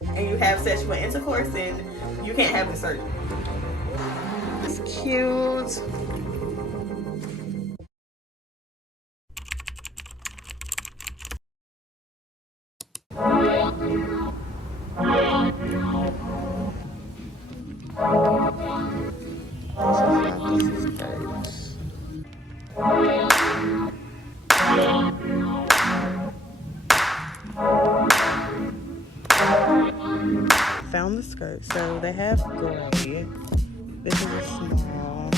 and you have sexual intercourse, then you can't have the surgery. It's cute. Found the skirt. So they have gray. This is a small.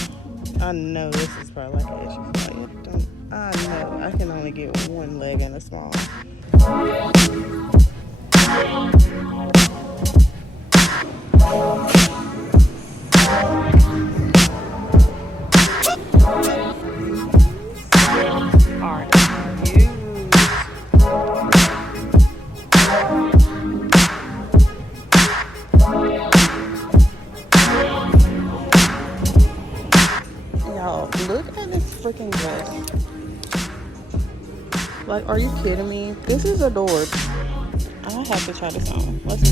I know this is probably like an extra small. I know I can only get one leg in a small. Look at this freaking dress. Like, are you kidding me? This is adored. I have to try this on. Let's see.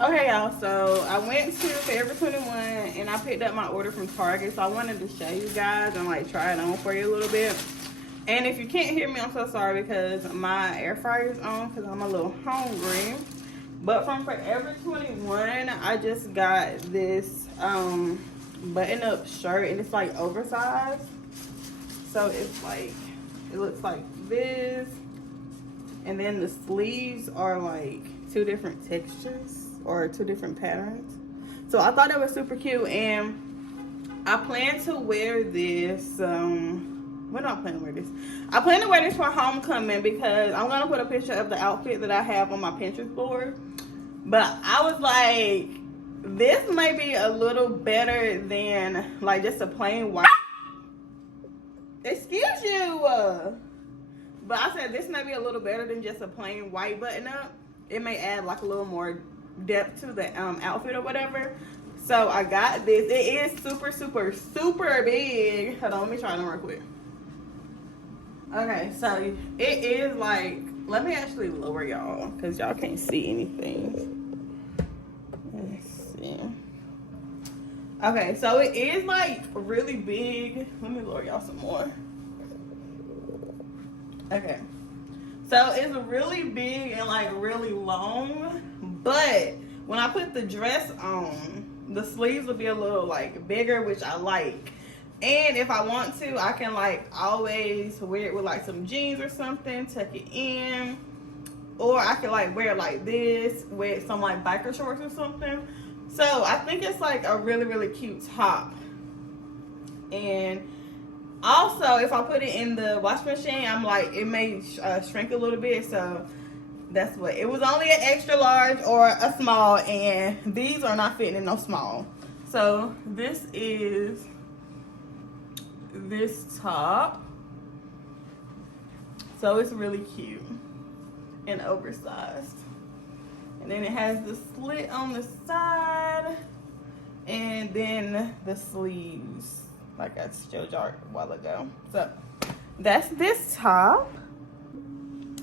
Okay, y'all, so I went to Forever 21 and I picked up my order from Target, so I wanted to show you guys and like try it on for you a little bit. And if you can't hear me, I'm so sorry because my air fryer is on because I'm a little hungry. But from Forever 21, I just got this button-up shirt, and it's like oversized. So it's like, it looks like this, and then the sleeves are like 2 different textures or 2 different patterns. So I thought it was super cute, and I plan to wear this. When do I plan to wear this? I plan to wear this for homecoming because I'm gonna put a picture of the outfit that I have on my Pinterest board. But I was like, this may be a little better than like just a plain white. Excuse you. But I said this may be a little better than just a plain white button up. It may add like a little more depth to the outfit or whatever. So I got this. It is super, super, super big. Hold on, let me try it on real quick. Okay, so it is like, let me actually lower y'all because y'all can't see anything. Let's see. Okay, so it is like really big. Let me lower y'all some more. Okay, so it's really big and like really long, but when I put the dress on, the sleeves will be a little like bigger, which I like. And if I want to, I can like always wear it with like some jeans or something, tuck it in. Or I can like wear it like this with some like biker shorts or something. So I think it's like a really, really cute top. And also, if I put it in the wash machine, I'm like, it may shrink a little bit. So that's what, it was only an extra large or a small, and these are not fitting in no small. So this is this top. So it's really cute and oversized. And then it has the slit on the side, and then the sleeves, like I showed y'all a while ago. So that's this top.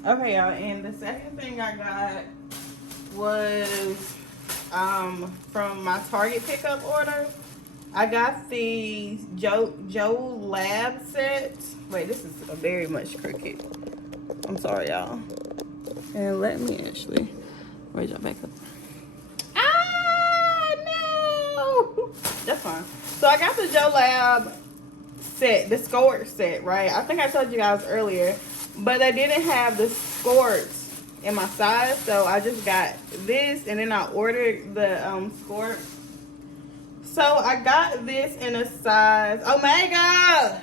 Okay, y'all, and the second thing I got was from my Target pickup order. I got the Joe Lab set. Wait, this is a very much crooked. I'm sorry, y'all. And let me actually raise y'all back up. Ah, no! That's fine. So I got the Joe Lab set, the skirt set, right? I think I told you guys earlier, but they didn't have the skirts in my size, so I just got this, and then I ordered the skirt. So I got this in a size, oh my god,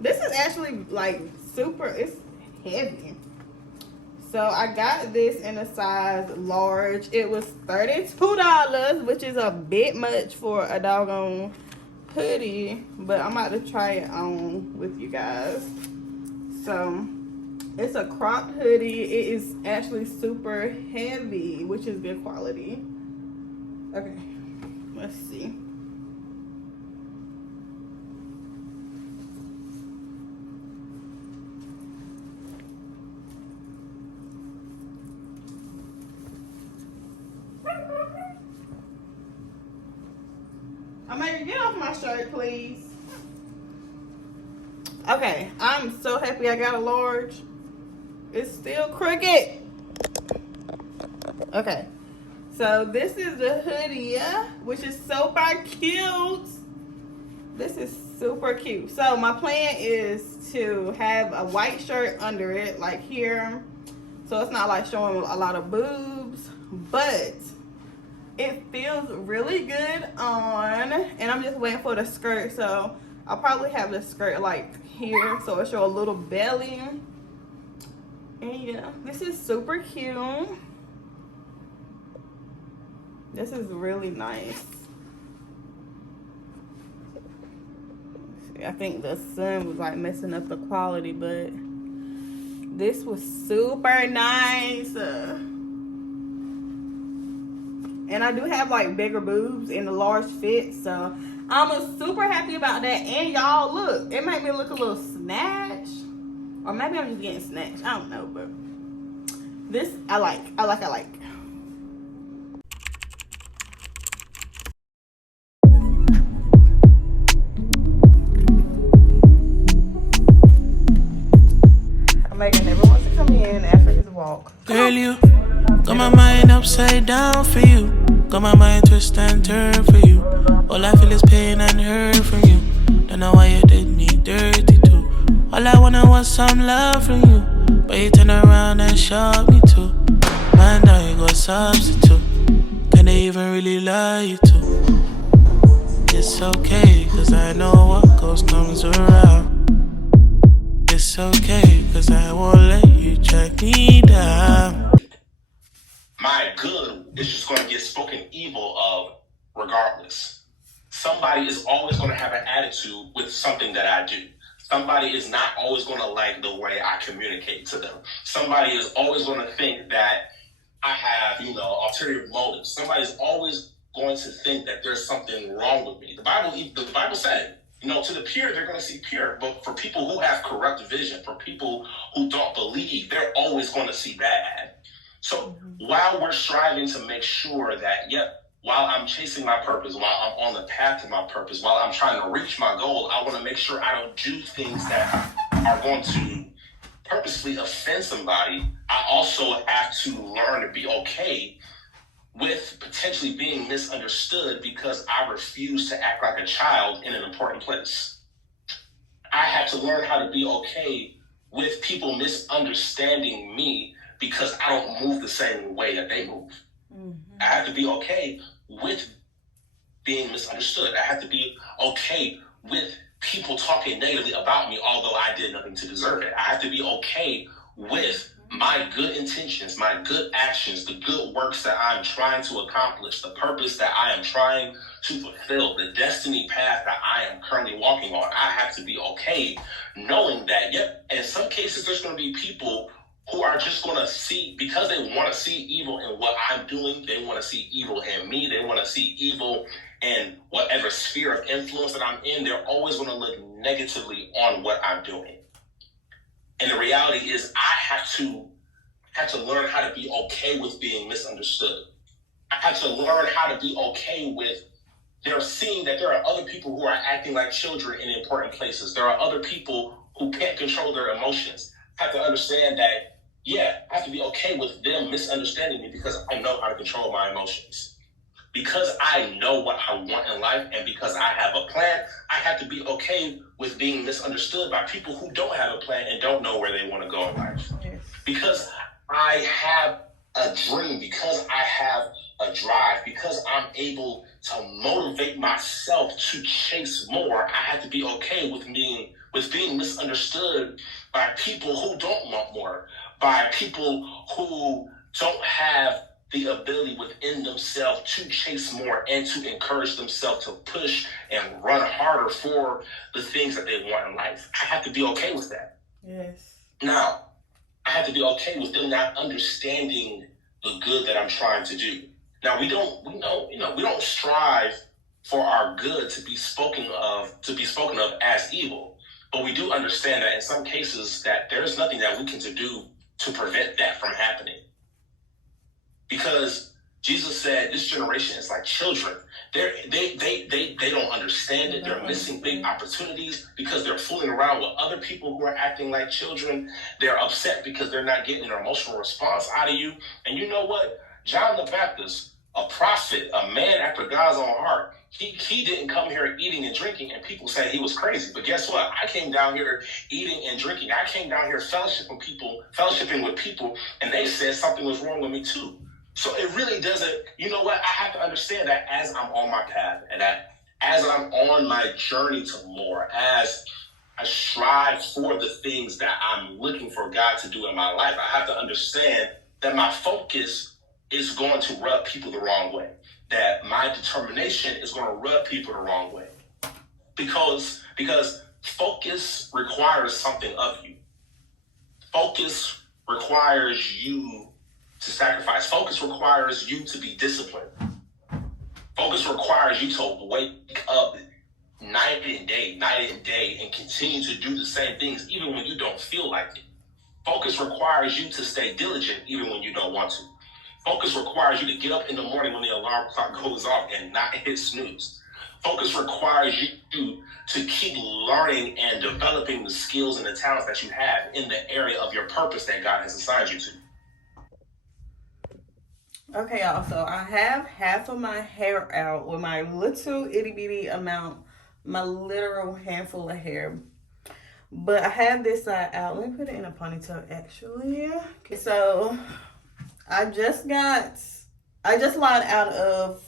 this is actually like super, it's heavy. So I got this in a size large. It was $32, which is a bit much for a doggone hoodie, but I'm about to try it on with you guys. So It's a cropped hoodie. It is actually super heavy, which is good quality. Okay, let's see. Amanda, get off my shirt, please. Okay, I'm so happy I got a large. It's still crooked. Okay, so this is the hoodie, which is super cute. This is super cute. So my plan is to have a white shirt under it, like here. So it's not like showing a lot of boobs, but it feels really good on. And I'm just waiting for the skirt. So I'll probably have the skirt like here, so it'll show a little belly. And yeah, this is super cute. This is really nice. I think the sun was like messing up the quality, but this was super nice. And I do have like bigger boobs in the large fit, so I'm super happy about that. And y'all, look, it made me look a little snatched, or maybe I'm just getting snatched. I don't know, but this I like. Megan never wants to come in after his walk. Girl, you got my mind upside down for you. Got my mind twist and turn for you. All I feel is pain and hurt from you. Don't know why you did me dirty too. All I wanted was some love from you, but you turn around and shot me too. Man, now you got substitute. Can they even really love you too? It's okay, cause I know what goes comes around. It's okay, cause I won't let you track me down. My good is just going to get spoken evil of regardless. Somebody is always going to have an attitude with something that I do. Somebody is not always going to like the way I communicate to them. Somebody is always going to think that I have, ulterior motives. Somebody's always going to think that there's something wrong with me. The Bible said, to the pure, they're going to see pure. But for people who have corrupt vision, for people who don't believe, they're always going to see bad. So while we're striving to make sure that, while I'm chasing my purpose, while I'm on the path to my purpose, while I'm trying to reach my goal, I want to make sure I don't do things that are going to purposely offend somebody. I also have to learn to be okay with potentially being misunderstood because I refuse to act like a child in an important place. I have to learn how to be okay with people misunderstanding me because I don't move the same way that they move. Mm-hmm. I have to be okay with being misunderstood. I have to be okay with people talking negatively about me, although I did nothing to deserve it. I have to be okay with my good intentions, my good actions, the good works that I'm trying to accomplish, the purpose that I am trying to fulfill, the destiny path that I am currently walking on. I have to be okay knowing that, in some cases there's going to be people who are just going to see, because they want to see evil in what I'm doing, they want to see evil in me, they want to see evil in whatever sphere of influence that I'm in, they're always going to look negatively on what I'm doing. And the reality is I have to learn how to be okay with being misunderstood. I have to learn how to be okay with they're seeing that there are other people who are acting like children in important places. There are other people who can't control their emotions. I have to understand that, I have to be okay with them misunderstanding me because I know how to control my emotions. Because I know what I want in life and because I have a plan, I have to be okay with being misunderstood by people who don't have a plan and don't know where they want to go in life. Yes. Because I have a dream, because I have a drive, because I'm able to motivate myself to chase more, I have to be okay with being misunderstood by people who don't want more, by people who don't have the ability within themselves to chase more and to encourage themselves to push and run harder for the things that they want in life. I have to be okay with that. Yes. Now, I have to be okay with them not understanding the good that I'm trying to do. Now we don't strive for our good to be spoken of as evil, but we do understand that in some cases that there's nothing that we can do to prevent that from happening. Because Jesus said this generation is like children. They don't understand it. They're missing big opportunities because they're fooling around with other people who are acting like children. They're upset because they're not getting an emotional response out of you. And you know what? John the Baptist, a prophet, a man after God's own heart, he didn't come here eating and drinking, and people say he was crazy. But guess what? I came down here eating and drinking. I came down here fellowshipping with people, and they said something was wrong with me too. So it really doesn't, you know what? I have to understand that as I'm on my path, and that as I'm on my journey to more, as I strive for the things that I'm looking for God to do in my life, I have to understand that my focus is going to rub people the wrong way. That my determination is going to rub people the wrong way. Because focus requires something of you. Focus requires you to sacrifice. Focus requires you to be disciplined. Focus requires you to wake up night and day, and continue to do the same things even when you don't feel like it. Focus requires you to stay diligent even when you don't want to. Focus requires you to get up in the morning when the alarm clock goes off and not hit snooze. Focus requires you to keep learning and developing the skills and the talents that you have in the area of your purpose that God has assigned you to. Okay, y'all, so I have half of my hair out with my little itty bitty amount, my literal handful of hair. But I have this side out. Let me put it in a ponytail, actually. Okay, so I just logged out of,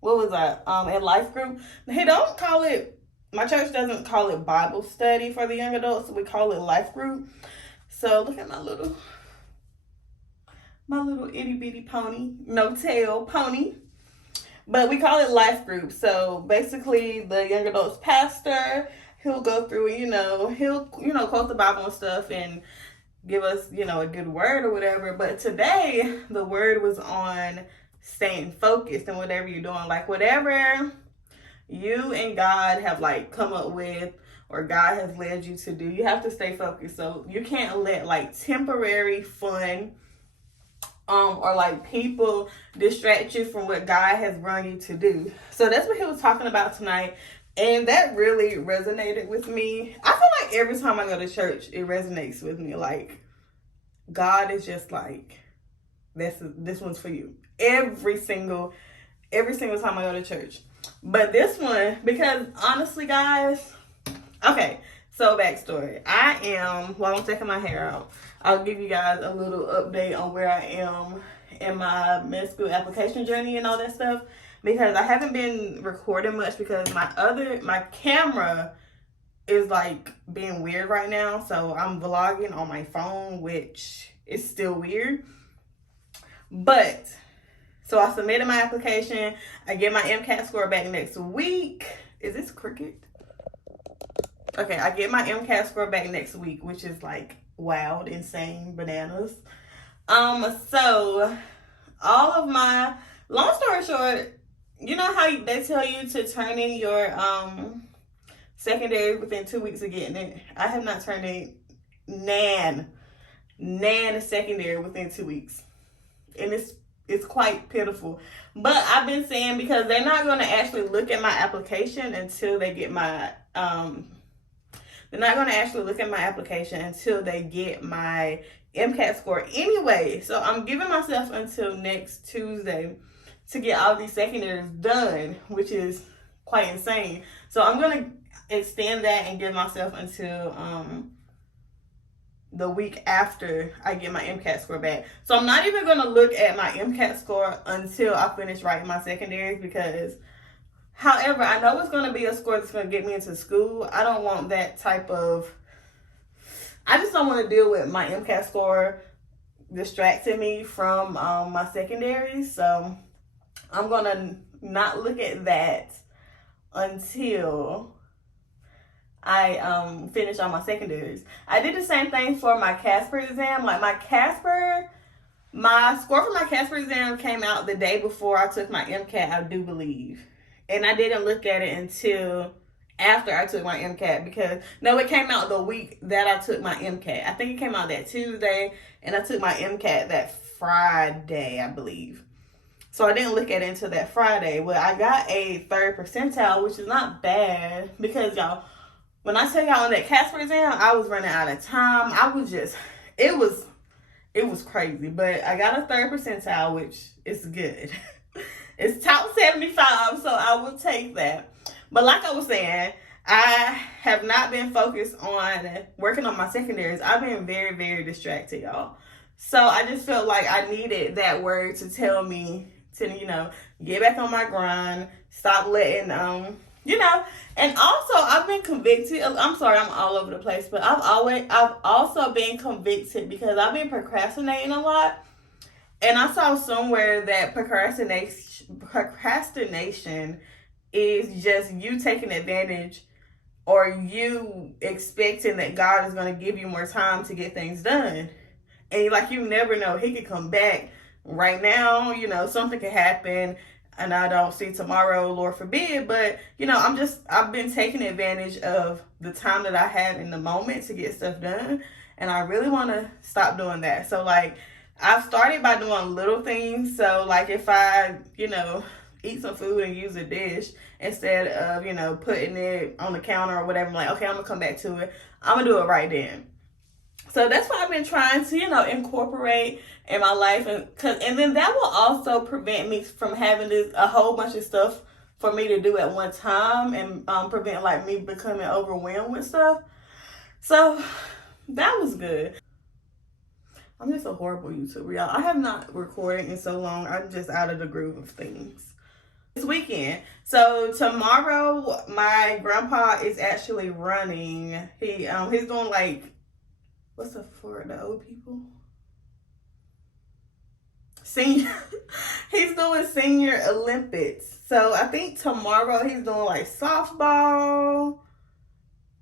what was that? A life group. They don't call it, my church doesn't call it Bible study for the young adults. We call it life group. So look at my little itty bitty pony, no tail pony, but we call it life group. So basically the young adults pastor, he'll go through, he'll quote the Bible and stuff and give us, a good word or whatever. But today the word was on staying focused and whatever you're doing, like whatever you and God have like come up with or God has led you to do, you have to stay focused. So you can't let like temporary fun or like people distract you from what God has brought you to do. So that's what he was talking about tonight. And that really resonated with me. I feel like every time I go to church, it resonates with me. Like God is just like, this one's for you. Every single time I go to church. But this one, because honestly, guys, okay, so backstory. While I'm taking my hair out, I'll give you guys a little update on where I am in my med school application journey and all that stuff, because I haven't been recording much because my camera is like being weird right now. So I'm vlogging on my phone, which is still weird. But so I submitted my application. I get my MCAT score back next week. Is this crooked? Okay, I get my MCAT score back next week, which is like wild, insane, bananas. So all of my, long story short, you know how they tell you to turn in your secondary within 2 weeks of getting it? I have not turned in nan secondary within 2 weeks. And it's quite pitiful. But I've been saying, because they're not going to actually look at my application until they get my they're not going to actually look at my application until they get my MCAT score anyway. So I'm giving myself until next Tuesday to get all these secondaries done, which is quite insane. So I'm going to extend that and give myself until the week after I get my MCAT score back. So I'm not even going to look at my MCAT score until I finish writing my secondaries, because however, I know it's going to be a score that's going to get me into school. I don't want that type of, I just don't want to deal with my MCAT score distracting me from my secondaries. So I'm going to not look at that until I finished all my secondaries. I did the same thing for my Casper exam. Like my score for my Casper exam came out the day before I took my MCAT, I do believe. And I didn't look at it until after I took my MCAT because, no, it came out the week that I took my MCAT. I think it came out that Tuesday, and I took my MCAT that Friday, I believe. So I didn't look at it until that Friday. Well, I got a 3rd percentile, which is not bad because, y'all, when I tell y'all on that Casper exam, I was running out of time. It was crazy. But I got a 3rd percentile, which is good. It's top 75, so I will take that. But like I was saying, I have not been focused on working on my secondaries. I've been very, very distracted, y'all. So I just felt like I needed that word to tell me to, get back on my grind, stop letting, and also I've been convicted. I'm sorry, I'm all over the place, but I've also been convicted because I've been procrastinating a lot. And I saw somewhere that procrastination is just you taking advantage or you expecting that God is going to give you more time to get things done. And you never know, he could come back right now, something could happen and I don't see tomorrow, Lord forbid. But, I've been taking advantage of the time that I have in the moment to get stuff done. And I really want to stop doing that. So I've started by doing little things. So if I, eat some food and use a dish instead of, putting it on the counter or whatever, I'm like, okay, I'm going to come back to it. I'm going to do it right then. So that's what I've been trying to, incorporate in my life. And then that will also prevent me from having a whole bunch of stuff for me to do at one time and prevent me becoming overwhelmed with stuff. So that was good. I'm just a horrible YouTuber, y'all. I have not recorded in so long. I'm just out of the groove of things. This weekend. So tomorrow, my grandpa is actually running. He's doing what's up for the old people? Senior. He's doing Senior Olympics. So I think tomorrow he's doing softball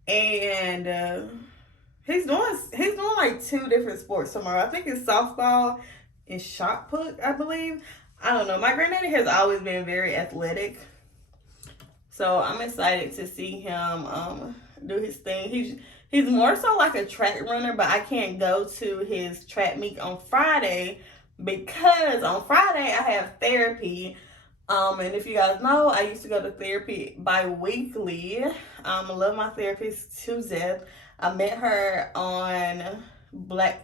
and he's doing 2 different sports tomorrow. I think it's softball and shot put, I believe. I don't know. My granddaddy has always been very athletic. So I'm excited to see him do his thing. He's more so like a track runner, but I can't go to his track meet on Friday because on Friday I have therapy. And if you guys know, I used to go to therapy bi-weekly. I love my therapist, Tuesday. I met her on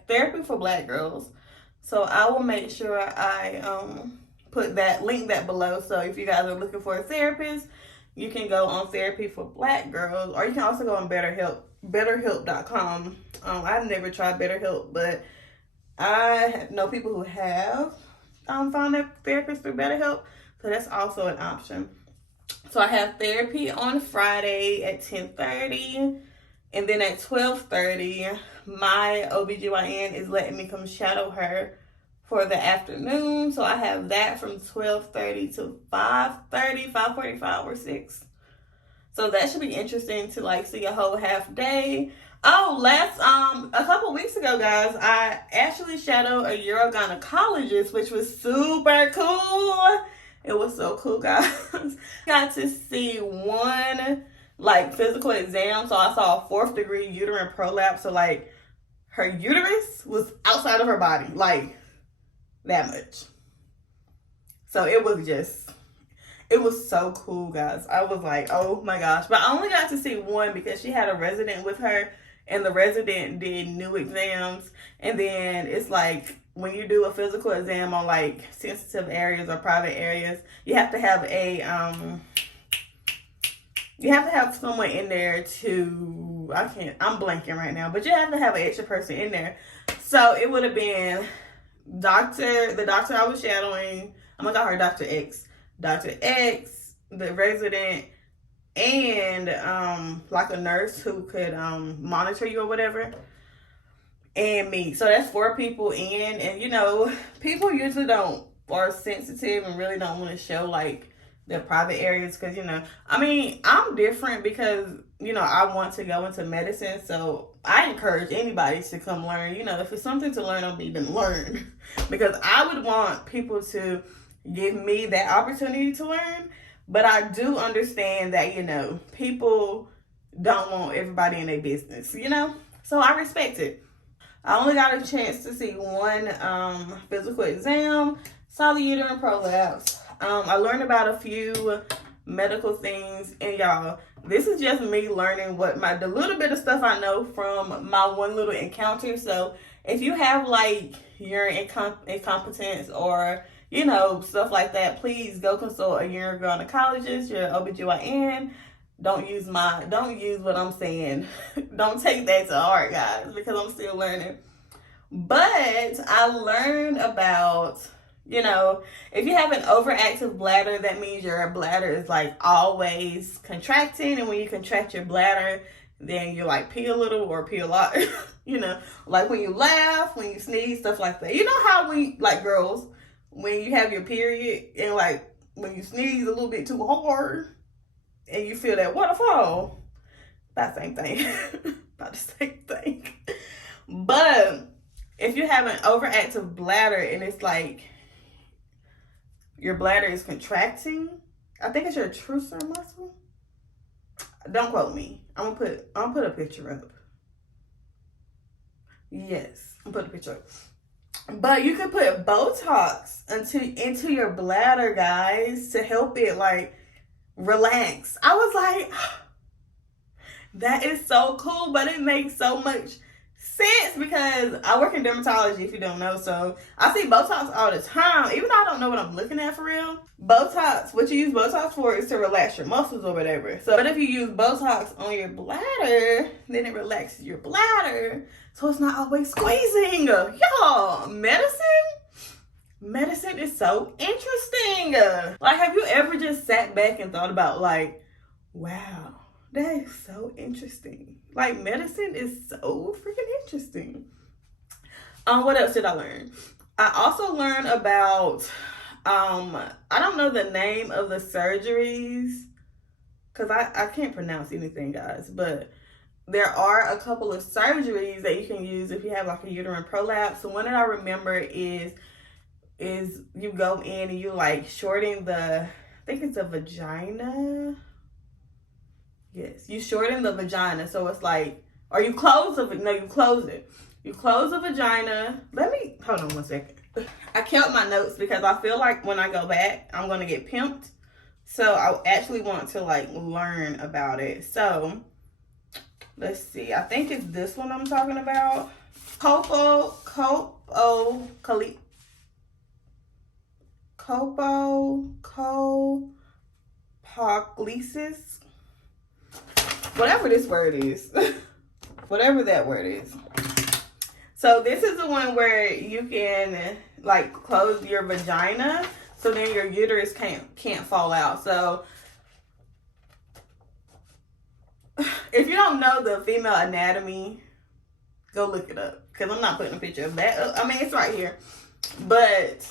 Therapy for Black Girls. So I will make sure I link that below. So if you guys are looking for a therapist, you can go on Therapy for Black Girls, or you can also go on BetterHelp.com. I've never tried BetterHelp, but I know people who have found a therapist through BetterHelp, so that's also an option. So I have therapy on Friday at 10:30, and then at 12:30, my OBGYN is letting me come shadow her for the afternoon. So I have that from 12:30 to 5:30, 5:45 or 6. So that should be interesting to see a whole half day. Oh, a couple weeks ago, guys, I actually shadowed a urogynecologist, which was super cool. It was so cool, guys. Got to see one physical exam. So I saw a 4th degree uterine prolapse. So her uterus was outside of her body, that much. So it was so cool, guys. I was like, oh my gosh. But I only got to see one because she had a resident with her, and the resident did new exams. And then it's when you do a physical exam on sensitive areas or private areas, you have to have someone in there I'm blanking right now, but you have to have an extra person in there. So it would have been the doctor I was shadowing. I'm gonna call her Dr. X. Dr. X, the resident, and a nurse who could monitor you or whatever, and me. So that's 4 people in, and people usually are sensitive and really don't want to show their private areas, because, you know, I mean, I'm different because, you know, I want to go into medicine, so I encourage anybody to come learn. You know, if it's something to learn on me, then learn. Because I would want people to give me that opportunity to learn, but I do understand that, you know, people don't want everybody in their business, you know? So I respect it. I only got a chance to see one physical exam, saw the uterine prolapse. I learned about a few medical things, and y'all, this is just me learning the little bit of stuff I know from my one little encounter. So if you have like urine incompetence or, you know, stuff like that, please go consult a urogynecologist, your OBGYN. Don't use what I'm saying. Don't take that to heart, guys, because I'm still learning. But I learned about, you know, if you have an overactive bladder, that means your bladder is like always contracting. And when you contract your bladder, then you like pee a little or pee a lot. You know, like when you laugh, when you sneeze, stuff like that. You know how like girls, when you have your period and like when you sneeze a little bit too hard, and you feel that waterfall, about the same thing. About the same thing. But if you have an overactive bladder and it's like your bladder is contracting, I think it's your trusor muscle. Don't quote me. I'm gonna put a picture up. Yes, I'm gonna put a picture up. But you could put Botox into your bladder, guys, to help it like relax. I was like, that is so cool, but it makes so much sense because I work in dermatology, if you don't know, so I see Botox all the time, even though I don't know what I'm looking at for real. Botox, what you use Botox for is to relax your muscles or whatever. So, but if you use Botox on your bladder, then it relaxes your bladder, so it's not always squeezing. Y'all, medicine is so interesting. Like, have you ever just sat back and thought about like, wow, that is so interesting. Like, medicine is so freaking interesting. What else did I learn? I also learned about, I don't know the name of the surgeries, because I can't pronounce anything, guys, but there are a couple of surgeries that you can use if you have like a uterine prolapse. So one that I remember is you go in and you like shorten I think it's a vagina. Yes, you shorten the vagina. So it's like, or you close you close it. You close the vagina. Hold on one second. I kept my notes because I feel like when I go back, I'm going to get pimped. So I actually want to like learn about it. So let's see. I think it's this one I'm talking about. Copocolysis. Whatever this word is. Whatever that word is. So this is the one where you can like close your vagina so then your uterus can't fall out. So if you don't know the female anatomy, go look it up, because I'm not putting a picture of that up. I mean, it's right here. But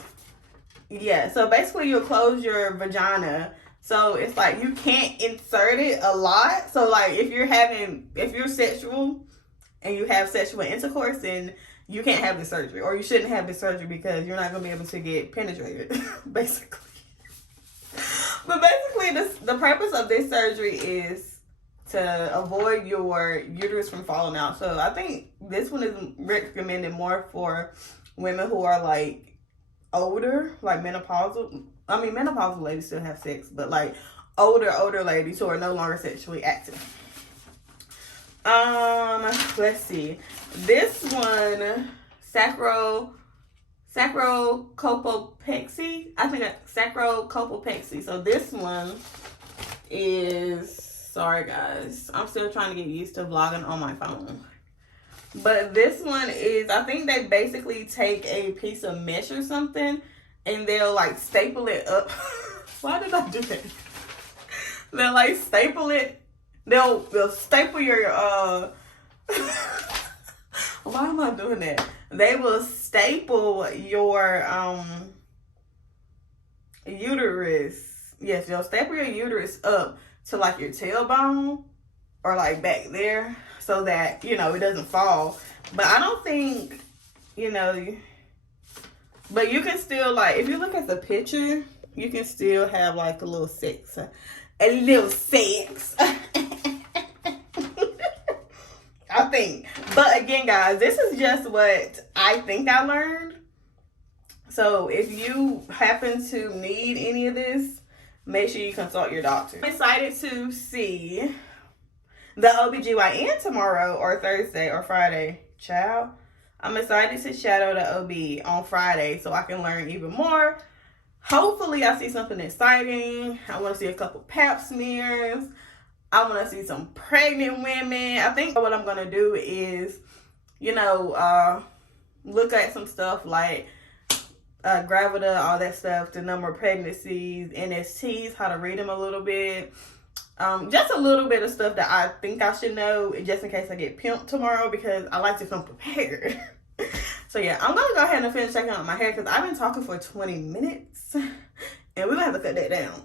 yeah, so basically you'll close your vagina. So it's like you can't insert it a lot. So like if you're sexual and you have sexual intercourse, then you can't have the surgery, or you shouldn't have the surgery because you're not going to be able to get penetrated, basically. But basically the purpose of this surgery is to avoid your uterus from falling out. So I think this one is recommended more for women who are like older, like menopausal. I mean, menopausal ladies still have sex, but like older ladies who are no longer sexually active. Let's see. This one, sacrocopopexy. I think sacrocopopexy. So this one is, sorry guys, I'm still trying to get used to vlogging on my phone. But this one is, I think they basically take a piece of mesh or something and they'll like staple it up. Why did I do that? They'll like staple it. They'll staple your why am I doing that? They will staple your uterus yes, you'll staple your uterus up to like your tailbone or like back there so that, you know, it doesn't fall. But I don't think, you know, but you can still, like, if you look at the picture, you can still have like a little sex. A little sex. I think. But again, guys, this is just what I think I learned. So if you happen to need any of this, make sure you consult your doctor. I'm excited to see the OBGYN tomorrow or Thursday or Friday. Child, I'm excited to shadow the OB on Friday so I can learn even more. Hopefully I see something exciting. I want to see a couple pap smears. I want to see some pregnant women. I think what I'm going to do is, you know, look at some stuff like gravida, all that stuff, the number of pregnancies, NSTs, how to read them a little bit. Just a little bit of stuff that I think I should know just in case I get pimped tomorrow, because I like to come prepared. So yeah, I'm going to go ahead and finish checking out my hair because I've been talking for 20 minutes and we're going to have to cut that down.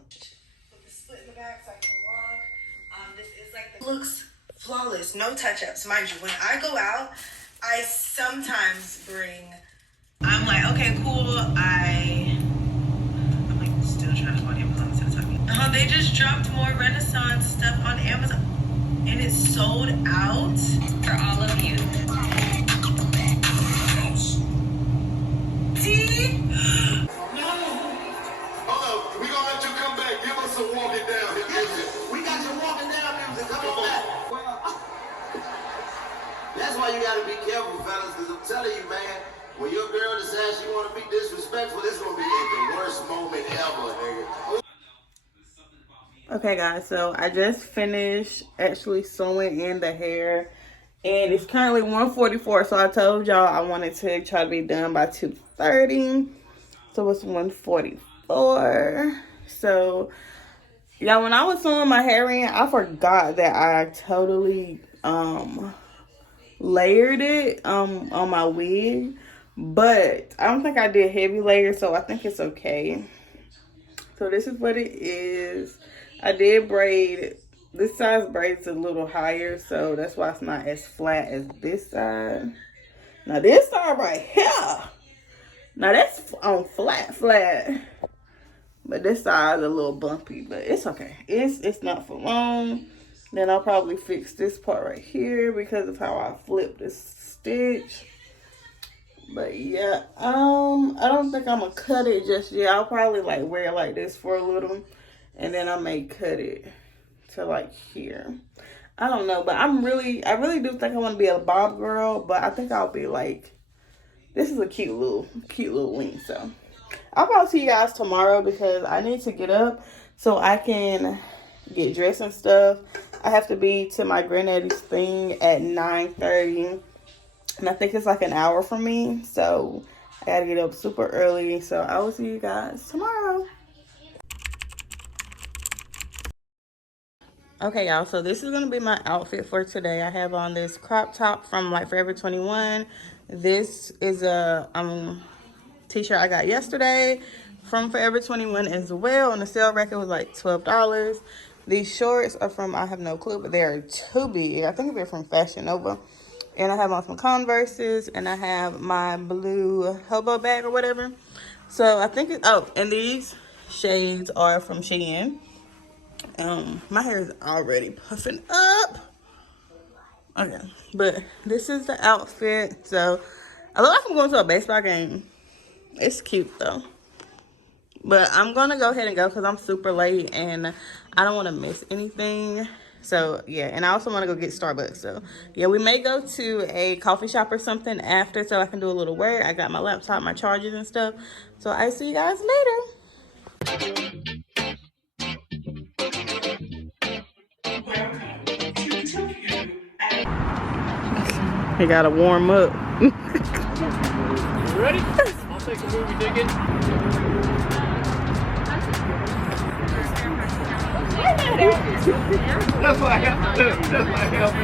Split in the back so I can walk. This is like the looks flawless, no touch-ups. Mind you, when I go out, I sometimes bring, I'm like, okay, cool, I'm like still trying to find Amazon instead of talking. They just dropped more Renaissance stuff on Amazon and it's sold out for all of you. See? No. Hold up, we gonna let you come back. Give us some walking down here music. We got you walking down music. Come on back. That's why you gotta be careful, fellas, because I'm telling you, man, when your girl decides she wanna be disrespectful, this gonna be the worst moment ever, nigga. Okay, guys, so I just finished actually sewing in the hair, and it's currently 1:44. So I told y'all I wanted to try to be done by 2:30. So it's 1:44. So yeah, when I was sewing my hair in, I forgot that I totally layered it on my wig, but I don't think I did heavy layers, so I think it's okay. So this is what it is. I did braid. This size braid's a little higher, so that's why it's not as flat as this side. Now this side right here, now that's on flat, but this side is a little bumpy, but it's okay. It's not for long. Then I'll probably fix this part right here because of how I flipped this stitch. But yeah, I don't think I'm gonna cut it just yet. I'll probably like wear it like this for a little, and then I may cut it to like here. I don't know, but I really do think I want to be a bob girl, but I think I'll be like, this is a cute little wing. So I'll probably see you guys tomorrow because I need to get up so I can get dressed and stuff. I have to be to my granddaddy's thing at 9:30, and I think it's like an hour from me, so I gotta get up super early. So I will see you guys tomorrow. Okay, y'all, so this is gonna be my outfit for today. I have on this crop top from like Forever 21. This is a t-shirt I got yesterday from Forever 21 as well. On the sale rack, it was like $12. These shorts are from, I have no clue, but they are too big. I think they're from Fashion Nova. And I have on some Converses, and I have my blue hobo bag or whatever. So I think and these shades are from Shein. My hair is already puffing up. Okay, but this is the outfit. So I look like I'm going to a baseball game. It's cute though. But I'm gonna go ahead and go because I'm super late and I don't want to miss anything. So yeah, and I also want to go get Starbucks. So yeah, we may go to a coffee shop or something after so I can do a little work. I got my laptop, my chargers and stuff. So I see you guys later. You gotta warm up. You ready? I'll take a movie ticket. That's why I have to do. That's why I have to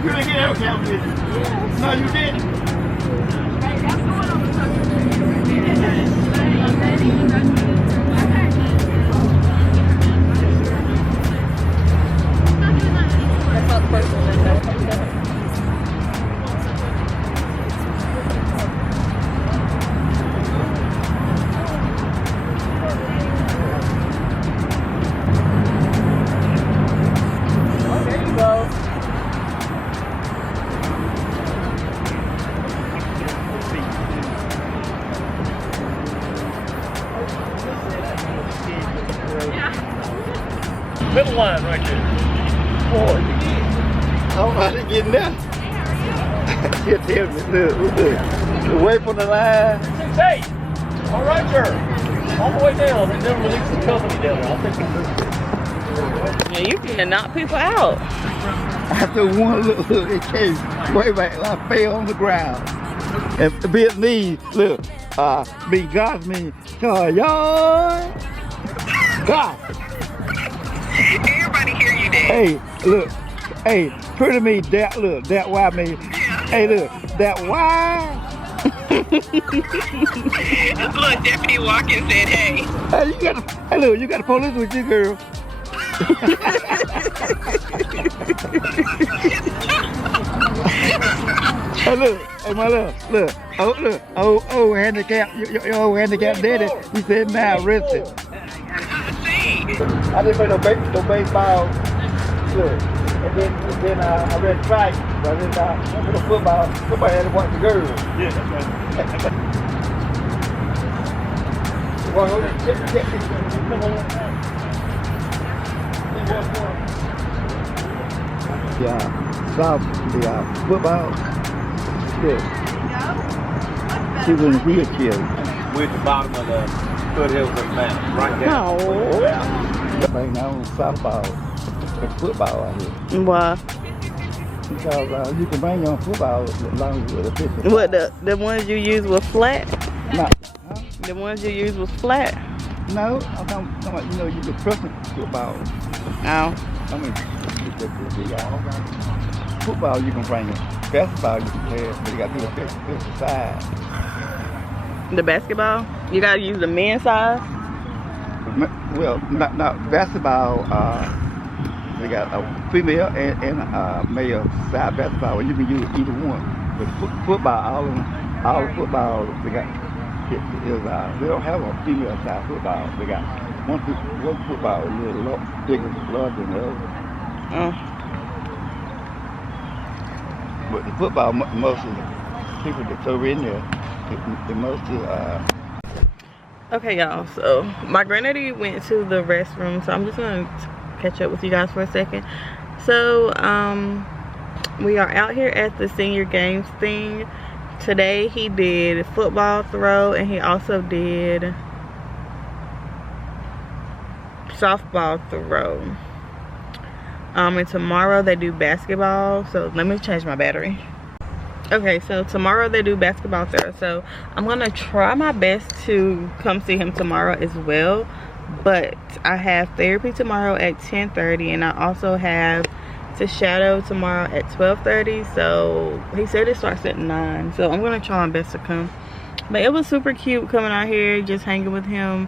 do. You didn't get every camera, did you? No, you didn't. Middle line right there. Boy, I don't know how to get in there. You tell me, look. Away from the line. Hey! All right, sir. All the way down. They never release the company down there. I'll take you. Yeah, you can knock people out. After one look, it came way back. I fell on the ground. And Vietnamese, look, me God, me, y'all. God. Everybody hear you, Dad. Hey, look. Hey, pretty me, that look, that why me. Hey, look, that why. Look, Deputy Watkins said, hey. Hey, look, you got the police with you, girl. Hey, look, hey, my love, look, oh, handicap, your old handicap daddy, he said now arrested. I didn't play no baseball, look, and then I read track, but then I went to football, somebody had to watch the girls. Yeah, that's right. Football. Yeah. She was in a wheelchair. We're at the bottom of the foothills of the mountain, right down. Playing our own softball and football out here. Why? Because you can bring your own football as long as you're efficient. What, the ones you use was flat? No. The ones you use was flat? No, I'm talking about, you know, you can trust football. No. I mean, football you can bring it. Basketball you can play it, but you got to do a 50 size. The basketball? You gotta use the men's size? Well, not basketball. They got a female and a male side basketball. Well, you can use either one. But football, all the football they got is they don't have a female side football. They got one football a little bigger, larger than the other. Oh. But the football, most of the people that's over in there, they mostly Okay, y'all, so my granddaddy went to the restroom, so I'm just gonna catch up with you guys for a second. So we are out here at the senior games thing. Today he did football throw and he also did softball throw. And tomorrow they do basketball. So let me change my battery. Okay, so tomorrow they do basketball throw. So I'm gonna try my best to come see him tomorrow as well. But I have therapy tomorrow at 10:30 and I also have to shadow tomorrow at 12:30. So he said it starts at 9. So I'm gonna try my best to come. But it was super cute coming out here, just hanging with him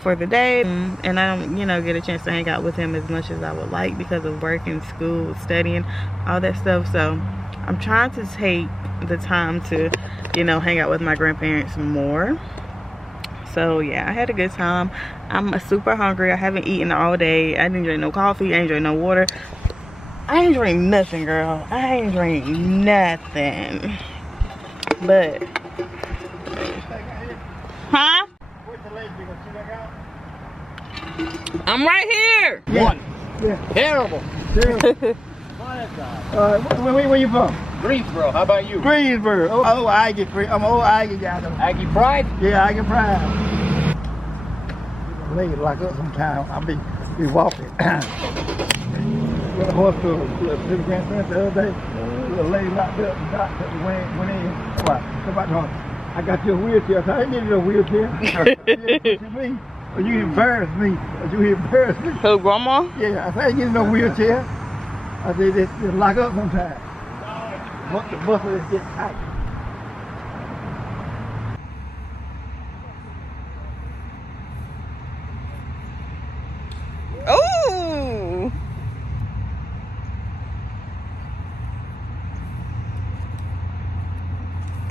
for the day. And I don't, you know, get a chance to hang out with him as much as I would like because of work and school, studying, all that stuff. So I'm trying to take the time to, you know, hang out with my grandparents more. So yeah, I had a good time. I'm super hungry. I haven't eaten all day. I didn't drink no coffee. I ain't drink no water. I ain't drink nothing, girl. I ain't drink nothing. But huh? I'm right here. One. Yeah. Terrible. Where you from? Greensboro. How about you? Greensboro. Oh, Aggie. I'm old Aggie guy. Aggie Pride? Yeah, Aggie Pride. Lady lock up sometime. I'll be walking. Went a horse to the grandson the other day. Little lady locked up. The doctor went in. What? Somebody told me, I got you a wheelchair. I said, I ain't getting no wheelchair. You embarrassed me. You embarrassed me. So grandma? Yeah, I said, I ain't getting no wheelchair. I say this lock up sometimes. The muscle is get tight. Ooh.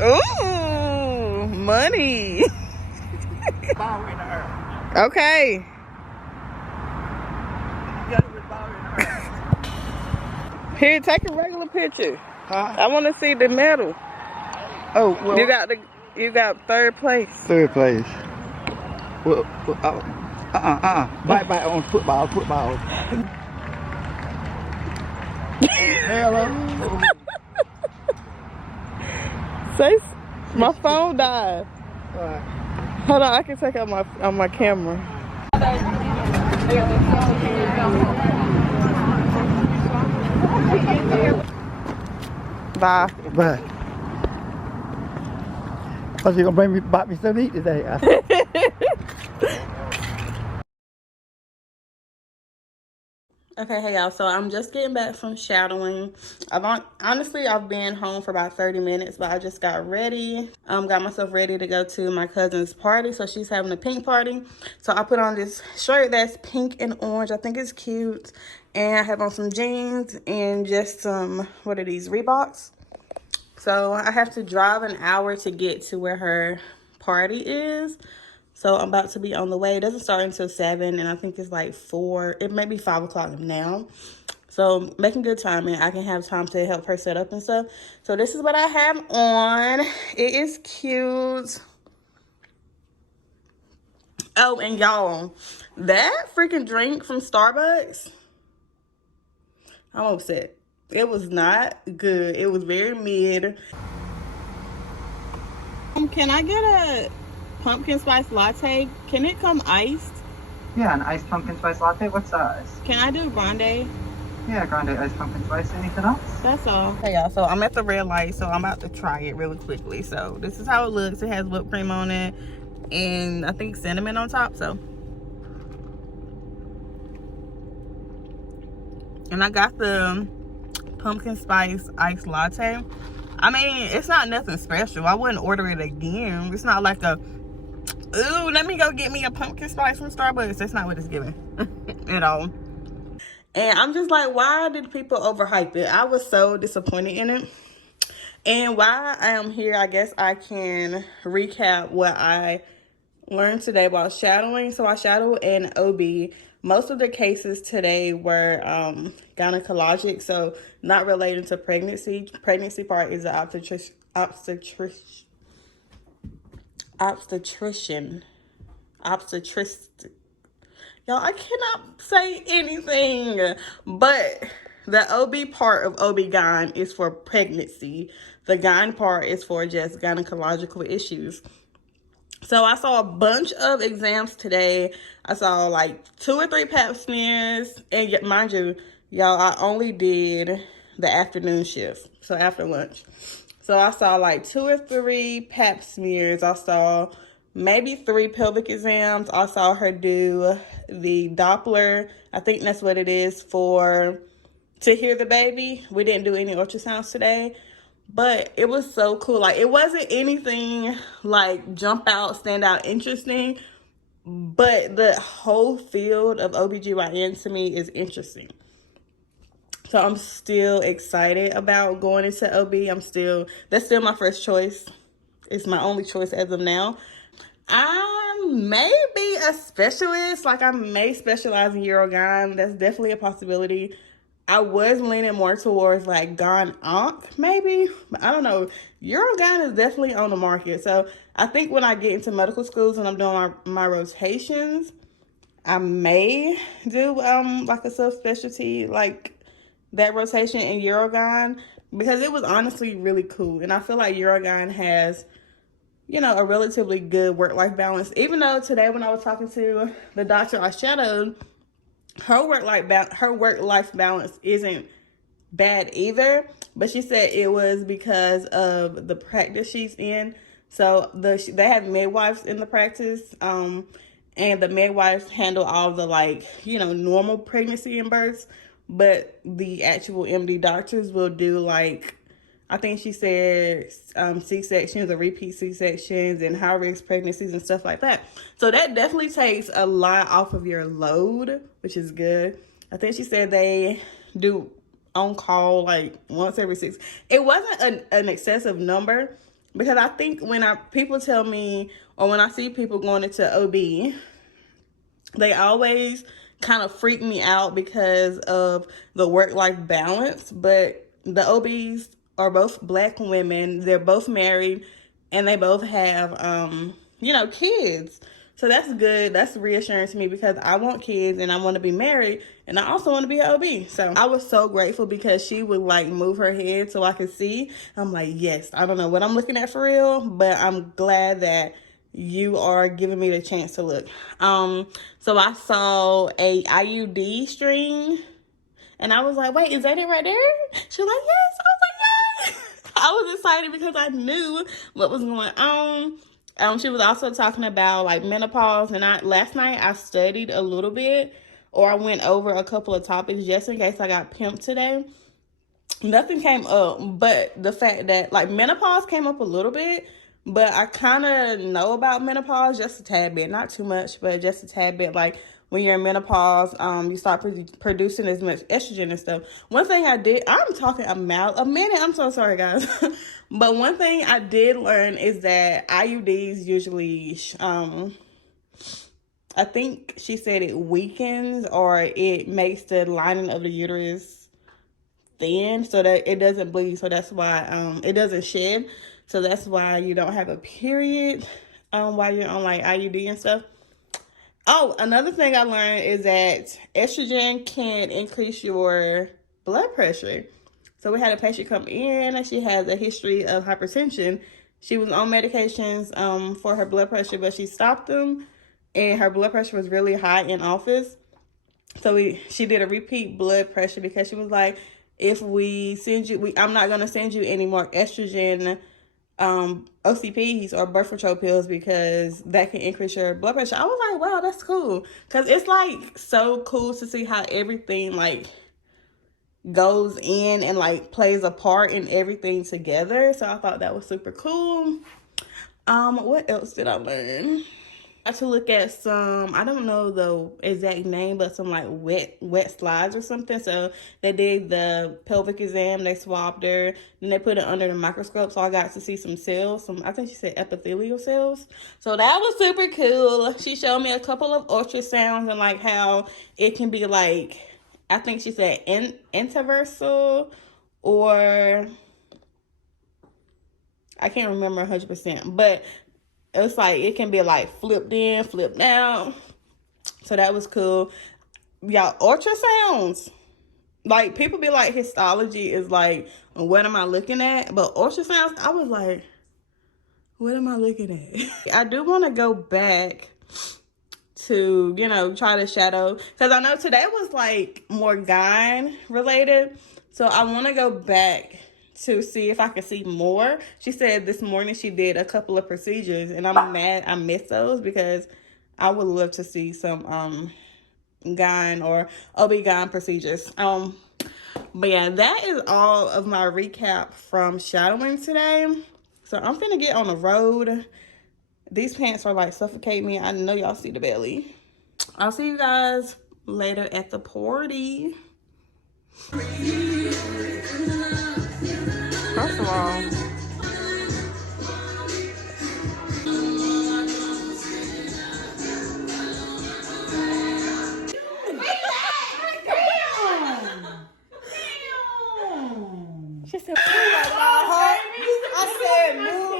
Ooh, money. Ball in the air. Okay. You got it with ball in the air. Here, take a regular picture. Huh? I want to see the medal. Oh, well. You got third place. Third place. Well, bite on football. Hello. Say, my phone died. Alright. Hold on, I can take out my camera. Bye. But what's you gonna buy me something to eat today? Okay, hey y'all, so I'm just getting back from shadowing. Honestly, I've been home for about 30 minutes, but I just got ready. Got myself ready to go to my cousin's party. So she's having a pink party. So I put on this shirt that's pink and orange. I think it's cute. And I have on some jeans and just some, what are these, Reeboks? So I have to drive an hour to get to where her party is. So I'm about to be on the way. It doesn't start until 7, and I think it's like 4. It may be 5 o'clock now. So making good timing. I can have time to help her set up and stuff. So this is what I have on. It is cute. Oh, and y'all, that freaking drink from Starbucks, I'm upset. It was not good. It was very mid. Can I get a pumpkin spice latte? Can it come iced? Yeah, an iced pumpkin spice latte. What size? Can I do grande? Yeah, grande iced pumpkin spice. Anything else? That's all. Hey y'all, so I'm at the red light, so I'm about to try it really quickly. So this is how it looks. It has whipped cream on it and I think cinnamon on top. So, and I got the pumpkin spice iced latte. I mean, it's not nothing special. I wouldn't order it again. It's not like a, ooh, let me go get me a pumpkin spice from Starbucks. That's not what it's giving at all. And I'm just like, why did people overhype it? I was so disappointed in it. And while I am here, I guess I can recap what I learned today about shadowing. So I shadowed an OB. Most of the cases today were gynecologic, so not related to pregnancy. Pregnancy part is the obstetrician. Y'all, I cannot say anything. But the OB part of OB-GYN is for pregnancy. The GYN part is for just gynecological issues. So I saw a bunch of exams today. I saw like 2 or 3 pap smears. And mind you, y'all, I only did the afternoon shift. So after lunch. So I saw like 2 or 3 pap smears. I saw maybe 3 pelvic exams. I saw her do the Doppler. I think that's what it is to hear the baby. We didn't do any ultrasounds today. But it was so cool. Like, it wasn't anything like jump out, stand out, interesting. But the whole field of OBGYN to me is interesting. So I'm still excited about going into OB. That's still my first choice. It's my only choice as of now. I may be a specialist. Like, I may specialize in urogyn. That's definitely a possibility. I was leaning more towards like gyn-onc maybe, but I don't know. Urogyn is definitely on the market. So I think when I get into medical schools and I'm doing my rotations, I may do like a subspecialty, like that rotation in urogyn, because it was honestly really cool. And I feel like urogyn has, you know, a relatively good work-life balance. Even though today when I was talking to the doctor I shadowed, her work-life balance isn't bad either, but she said it was because of the practice she's in. So they have midwives in the practice, and the midwives handle all the, like, you know, normal pregnancy and births, but the actual MD doctors will do like, I think she said C-sections or repeat C-sections and high-risk pregnancies and stuff like that. So that definitely takes a lot off of your load, which is good. I think she said they do on call like once every 6. It wasn't an excessive number, because I think when people tell me, or when I see people going into OB, they always kind of freak me out because of the work-life balance. But the OBs are both Black women. They're both married, and they both have, kids. So that's good. That's reassuring to me, because I want kids and I want to be married, and I also want to be an OB. So I was so grateful, because she would like move her head so I could see. I'm like, yes, I don't know what I'm looking at for real, but I'm glad that you are giving me the chance to look. So I saw a IUD string, and I was like, wait, is that it right there? She was like, yes. I was like, yes. I was excited because I knew what was going on. She was also talking about like menopause, and last night I studied a little bit, or I went over a couple of topics just in case I got pimped today. Nothing came up, but the fact that like menopause came up a little bit, but I kind of know about menopause just a tad bit, not too much, but just a tad bit. Like when you're in menopause, you start producing as much estrogen and stuff. One thing I did, I'm talking a minute, I'm so sorry guys. But one thing I did learn is that IUDs usually, I think she said it weakens, or it makes the lining of the uterus thin so that it doesn't bleed. So that's why it doesn't shed. So that's why you don't have a period while you're on like IUD and stuff. Oh, another thing I learned is that estrogen can increase your blood pressure. So we had a patient come in, and she has a history of hypertension. She was on medications for her blood pressure, but she stopped them, and her blood pressure was really high in office. So she did a repeat blood pressure, because she was like, if we send you, I'm not going to send you any more estrogen OCPs or birth control pills, because that can increase your blood pressure. I was like, wow, that's cool, because it's like so cool to see how everything like goes in and like plays a part in everything together. So I thought that was super cool. What else did I learn? I had to look at some, I don't know the exact name, but some like wet slides or something. So they did the pelvic exam, they swabbed her, then they put it under the microscope. So I got to see some cells, I think she said epithelial cells. So that was super cool. She showed me a couple of ultrasounds and like how it can be like, I think she said intraversal, or I can't remember 100%, but it's like it can be like flipped in, flipped out. So that was cool. Y'all, ultrasounds, like people be like histology is like, what am I looking at? But ultrasounds, I was like, what am I looking at? I do want to go back to, try to shadow, because I know today was like more gyne related. So I want to go back to see if I can see more. She said this morning she did a couple of procedures, and I'm mad I missed those, because I would love to see some gyne or OB-GYN procedures. But yeah, that is all of my recap from shadowing today. So I'm finna get on the road. These pants are like suffocating me. I know y'all see the belly. I'll see you guys later at the party. First of all, she said, move. I said, move.